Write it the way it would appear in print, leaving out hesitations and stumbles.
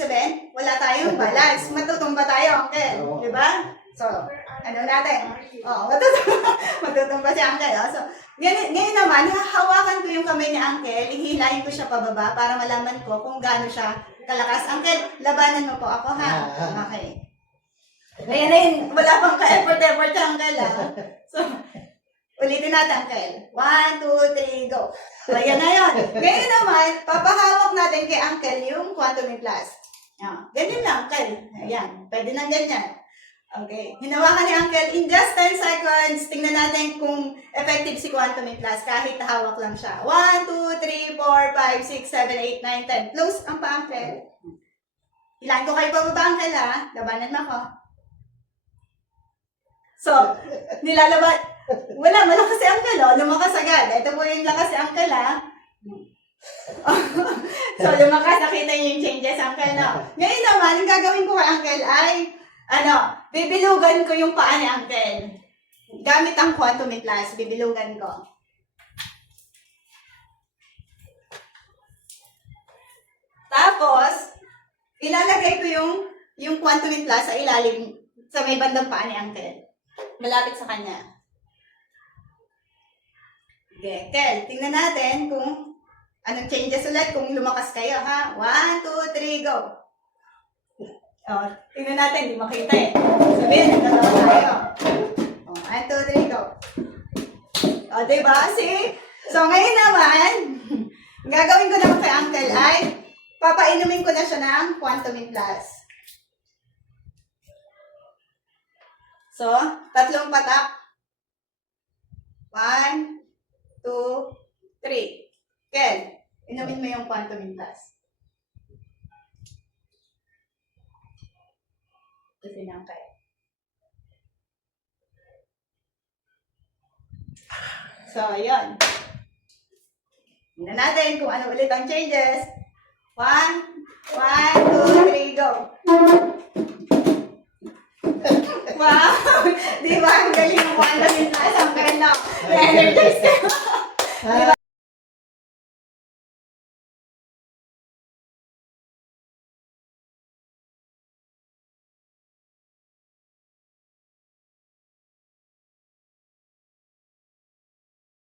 sabihin, wala tayong balance. Matutumba tayo, Uncle. Oo. Di ba? So, ano natin? Matutumba si Uncle. Oh. So, ngayon naman, hahawakan ko yung kamay ni Uncle, ihilahin ko siya pababa para malaman ko kung gaano siya kalakas. Uncle, labanan mo po ako, ha? Okay. Ayan na yun, wala pang ka-effort siya, Uncle, ha? So, ulitin natin, Uncle. 1, 2, 3, go. Ayan na yun. Ngayon naman, papahawak natin kay Uncle yung Quantum Plus. Ganyan lang, Uncle. Ayan, pwede nang ganyan. Okay. Hinawakan ni Uncle in just 10 seconds. Tingnan natin kung effective si Quantum Plus kahit hawak lang siya. 1, 2, 3, 4, 5, 6, 7, 8, 9, 10. Close ang pa, Uncle. Ilan ko kayo pababa, Uncle, ha? Labanan mo ako. So, nilalaban. Wala, malakas si Uncle, oh. Lumakas agad. Ito po yung lakas si Uncle, ha? So, lumakas. Nakita niyo yung changes, Uncle, no? Ngayon naman, yung gagawin ko kay Uncle ay, bibilugan ko yung paa ni Uncle. Gamit ang Quantum Plus, bibilugan ko. Tapos, ilalagay ko yung Quantum Plus sa ilalim, sa may bandang paa ni Uncle. Malapit sa kanya. Okay, Kel, tingnan natin kung anong changes ulit kung lumakas kayo, ha? 1, 2, 3, go! Tingnan natin, hindi makita eh. Sabihin, nagkatawa tayo. 1, 2, 3, go! Diba? See? So, ngayon naman, gagawin ko naman kay Uncle ay papainumin ko na siya ng Quantum Plus. So, 3 patak. 1, 2, 3. Ken, inumin mo yung Quantum Plus. Kasi nang kaya. So, ayun. Tingnan natin kung ano ulit ang changes. 1, 2, 3, go! Wow! Di ba? Ang galing ng Quantum Plus. Ang galing na. Na-energize ka. Di ba?